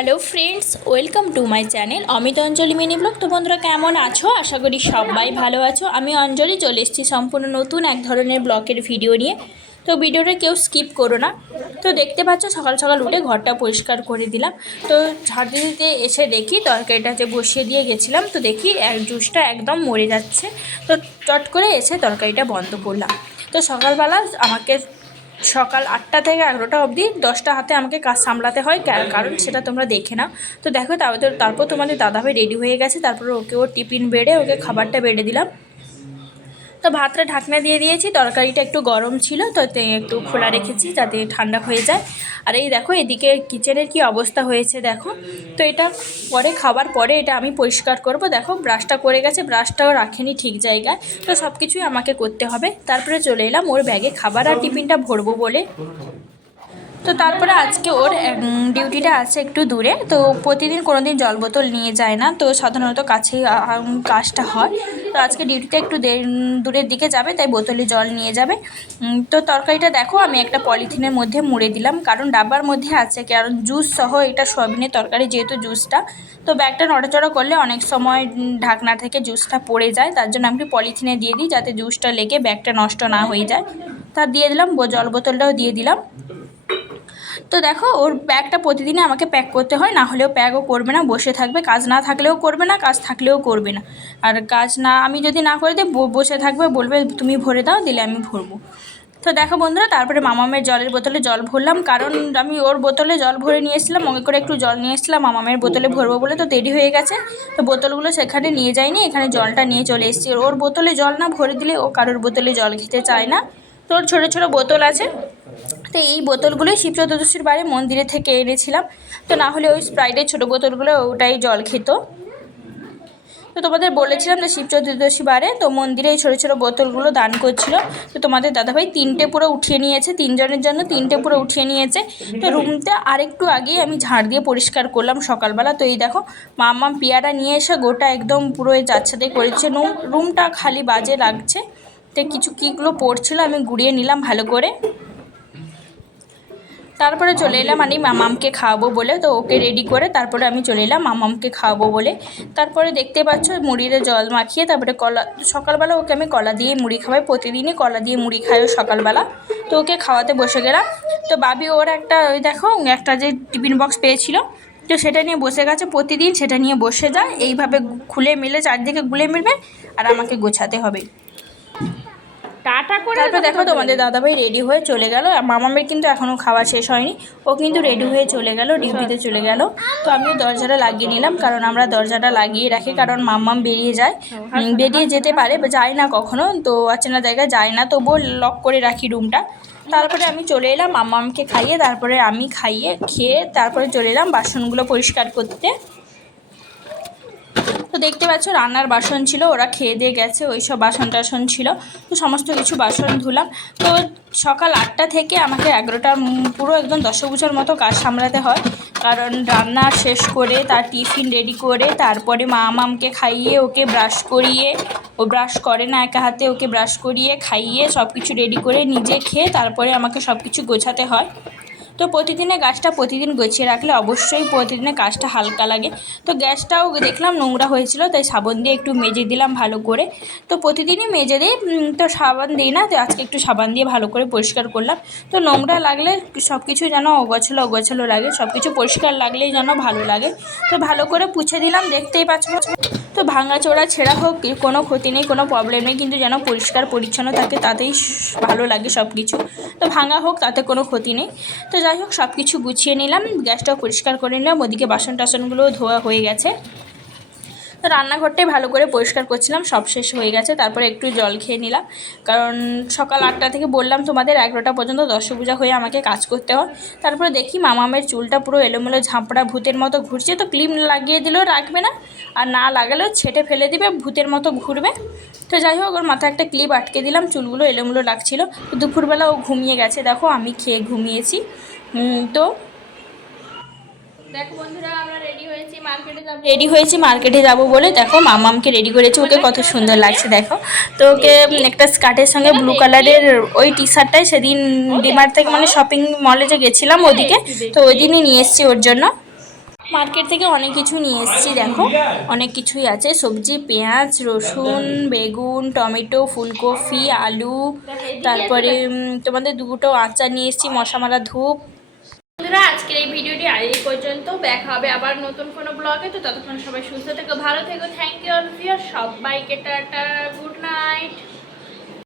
Hello friends, welcome to my channel Amit Anjali mini blog. তো বন্ধুরা কেমন আছো? আশা করি সবাই ভালো আছো। আমি অঞ্জলি চলে এসেছি সম্পূর্ণ নতুন এক ধরনের ব্লগের ভিডিও নিয়ে। তো ভিডিওটা কেউ স্কিপ করো না। তো দেখতে পাচ্ছ সকাল সকাল উঠে ঘরটা পরিষ্কার করে দিলাম। তো ঝাড় দিতে এসে দেখি তরকারিটা যে বসিয়ে দিয়ে গেছিলাম, তো দেখি জুসটা একদম মরে যাচ্ছে। তো চট করে এসে তরকারিটা বন্ধ করলাম। তো সকালবেলা আমাকে সকাল 8টা থেকে 11টা অবধি 10টা হাতে আমাকে কাজ সামলাতে হয়, কারণ সেটা তোমরা দেখে নাও। তো দেখো তারপর তোমাদের দাদাভাই রেডি হয়ে গেছে, তারপরে ওকে ওর টিফিন বেড়ে ওকে খাবারটা বেড়ে দিলাম। তো ভাতটা ঢাকনা দিয়ে দিয়েছি, তরকারিটা একটু গরম ছিল তো একটু খোলা রেখেছি যাতে ঠান্ডা হয়ে যায়। আর এই দেখো এদিকে কিচেনের কি অবস্থা হয়েছে দেখো। তো এটা পরে খাবার পরে এটা আমি পরিষ্কার করব। দেখো ব্রাশটা করে গেছে, ব্রাশটাও রাখেনি ঠিক জায়গায়। তো সব কিছুই আমাকে করতে হবে। তারপরে চলে এলাম ওর ব্যাগে খাবার আর টিফিনটা ভরবো বলে। তো তারপরে আজকে ওর ডিউটিটা আছে একটু দূরে, তো প্রতিদিন কোনো দিন জল বোতল নিয়ে যায় না, তো সাধারণত কাছেই কাজটা হয়। তো আজকে ডিউটিতে একটু দূরের দিকে যাবে, তাই বোতলে জল নিয়ে যাবে। তো তরকারিটা দেখো আমি একটা পলিথিনের মধ্যে মুড়ে দিলাম, কারণ ডাব্বার মধ্যে আছে, কারণ জুস সহ এটা সয়াবিনের তরকারি যেহেতু জুসটা, তো ব্যাগটা নড়াচড়া করলে অনেক সময় ঢাকনা থেকে জুসটা পড়ে যায়, তার জন্য আমি পলিথিনে দিয়ে দিই যাতে জুসটা লেগে ব্যাগটা নষ্ট না হয়ে যায়। তা দিয়ে দিলাম, জল বোতলটাও দিয়ে দিলাম। তো দেখো ওর ব্যাগটা প্রতিদিনই আমাকে প্যাক করতে হয়, না হলেও প্যাকও করবে না, বসে থাকবে, কাজ না থাকলেও করবে না, কাজ থাকলেও করবে না। আর কাজ না আমি যদি না করে দিই বসে থাকবে, বলবে তুমি ভরে দাও, দিলে আমি ভরবো। তো দেখো বন্ধুরা, তারপরে মামামের জলের বোতলে জল ভরলাম, কারণ আমি ওর বোতলে জল ভরে নিয়ে এসেছিলাম, মনে করে একটু জল নিয়ে এসেছিলাম মামামের বোতলে ভরবো বলে। তো দেরি হয়ে গেছে, তো বোতলগুলো সেখানে নিয়ে যাইনি, এখানে জলটা নিয়ে চলে এসেছি। ওর বোতলে জল না ভরে দিলে ও কারোর বোতলে জল খেতে চায় না। তো ওর ছোটো ছোটো বোতল আছে, তো এই বোতলগুলোই শিব চতুর্দশীর বারে মন্দিরে থেকে এনেছিলাম। তো না হলে ওই স্প্রাইটের ছোটো বোতলগুলো ওটাই জল খেত। তো তোমাদের বলেছিলাম যে শিব চতুর্দশী বারে তো মন্দিরে এই ছোটো ছোটো বোতলগুলো দান করছিল। তো তোমাদের দাদাভাই 3টে পুরো উঠিয়ে নিয়েছে, 3জনের জন্য 3টে পুরো উঠিয়ে নিয়েছে। তো রুমটা আরেকটু আগেই আমি ঝাড় দিয়ে পরিষ্কার করলাম সকালবেলা। তো এই দেখো মাম্মাম পেয়ারা নিয়ে এসে গোটা একদম পুরো এই যাচ্ছাতে করেছে, রুমটা খালি বাজে লাগছে। তো কিছু কীগুলো পড়ছিল আমি গুড়িয়ে নিলাম ভালো করে। তারপরে চলে এলাম আমি মামামকে খাওয়াবো বলে, তো ওকে রেডি করে তারপরে আমি চলে এলাম মামামকে খাওয়াবো বলে। তারপরে দেখতে পাচ্ছ মুড়িতে জল মাখিয়ে তারপরে কলা, সকালবেলা ওকে আমি কলা দিয়ে মুড়ি খাওয়াই, প্রতিদিনই কলা দিয়ে মুড়ি খাই ও সকালবেলা। তো ওকে খাওয়াতে বসে গেলাম। তো বাবি ওর একটা ওই দেখো একটা যে টিফিন বক্স পেয়েছিল, তো সেটা নিয়ে বসে গেছে, প্রতিদিন সেটা নিয়ে বসে যায়, এইভাবে খুলে মিলে চারদিকে গুলে মিলবে আর আমাকে গোছাতে হবে। তারপরে দেখো তোমাদের দাদাভাই রেডি হয়ে চলে গেল। মামামের কিন্তু এখনও খাওয়া শেষ হয়নি, ও কিন্তু রেডি হয়ে চলে গেল, ডিউটিতে চলে গেল। তো আমিও দরজাটা লাগিয়ে নিলাম, কারণ আমরা দরজাটা লাগিয়ে রাখি, কারণ মাম্মাম বেরিয়ে যায়, বেরিয়ে যেতে পারে, যায় না কখনো, তো অচেনা জায়গায় যায় না, তবুও লক করে রাখি রুমটা। তারপরে আমি চলে এলাম মাম্মামকে খাইয়ে, তারপরে আমি খেয়ে তারপরে চলে এলাম বাসনগুলো পরিষ্কার করতে। তো দেখতে পাচ্ছ রান্নার বাসন ছিল, ওরা খেয়ে দিয়ে গেছে, ওই সব বাসন টাসন ছিল, তো সমস্ত কিছু বাসন ধুলাম। তো সকাল 8টা থেকে আমাকে 11টা পুরো একদম দশভুজার মতো কাজ সামলাতে হয়, কারণ রান্না শেষ করে তার টিফিন রেডি করে তারপরে মামামকে খাইয়ে ওকে ব্রাশ করিয়ে, ও ব্রাশ করে না একা হাতে, ওকে ব্রাশ করিয়ে খাইয়ে সব কিছু রেডি করে নিজে খেয়ে তারপরে আমাকে সব কিছু গোছাতে হয়। তো প্রতিদিনের কাজটা প্রতিদিন গুছিয়ে রাখলে অবশ্যই প্রতিদিনের কাজটা হালকা লাগে। তো গ্যাসটাও দেখলাম নোংরা হয়েছিল, তাই সাবান দিয়ে একটু মেজে দিলাম ভালো করে। তো প্রতিদিনই মেজে দিই, তো সাবান দিই না, তো আজকে একটু সাবান দিয়ে ভালো করে পরিষ্কার করলাম। তো নোংরা লাগলে সব কিছু যেন অগোছালো অগোছালো লাগে, সব কিছু পরিষ্কার লাগলেই যেন ভালো লাগে। তো ভালো করে পুছে দিলাম, দেখতেই পাচ্ছ। তো ভাঙাচোরা ছেঁড়া হোক কোনো ক্ষতি নেই, কোনো প্রবলেম নেই, কিন্তু যেন পরিষ্কার পরিচ্ছন্ন থাকে তাতেই ভালো লাগে সব কিছু। তো ভাঙা হোক তাতে কোনো ক্ষতি নেই। তো যাই হোক সব কিছু গুছিয়ে নিলাম, গ্যাসটাও পরিষ্কার করে নিলাম, ওদিকে বাসন টাসনগুলোও ধোয়া হয়ে গেছে। তো রান্নাঘরটাই ভালো করে পরিষ্কার করছিলাম, সব শেষ হয়ে গেছে। তারপরে একটু জল খেয়ে নিলাম, কারণ সকাল 8টা থেকে বললাম তোমাদের 11টা পর্যন্ত দশভুজা হয়ে আমাকে কাজ করতে হয়। তারপরে দেখি মামামের চুলটা পুরো এলোমেলো ঝাঁপড়া ভূতের মতো ঘুরছে, তো ক্লিপ লাগিয়ে দিলেও রাখবে না, আর না লাগালেও ছেটে ফেলে দিবে, ভূতের মতো ঘুরবে। তো যাই হোক ওর মাথায় একটা ক্লিপ আটকে দিলাম, চুলগুলো এলোমেলো লাগছিলো। তো দুপুরবেলা ও ঘুমিয়ে গেছে, দেখো আমি খেয়ে ঘুমিয়েছি। তো দেখো বন্ধুরা আমরা রেডি হয়েছি মার্কেটে যাব বলে। দেখো মামামকে রেডি করেছি, ওকে কত সুন্দর লাগছে দেখো। তো ওকে একটা স্কার্টের সঙ্গে ব্লু কালারের ওই টি শার্টটাই সেদিন ডিমার্ট থেকে মানে শপিং মলে যে গেছিলাম ওদিকে, তো ওই দিনই নিয়ে এসেছি ওর জন্য। মার্কেট থেকে অনেক কিছু নিয়ে এসেছি, দেখো অনেক কিছুই আছে সবজি, পেঁয়াজ, রসুন, বেগুন, টমেটো, ফুলকপি, আলু, তারপরে তোমাদের দুটো আচার নিয়ে এসেছি, মশা মারা ধূপ। বন্ধুরা আজকের এই ভিডিওটি আজ এই পর্যন্ত, দেখা হবে আবার নতুন কোনো ব্লগে। তো ততক্ষণ সবাই সুস্থ থেকো, ভালো থেকো। থ্যাংক ইউ অল ফর সবাইকে, টাটা, গুড নাইট।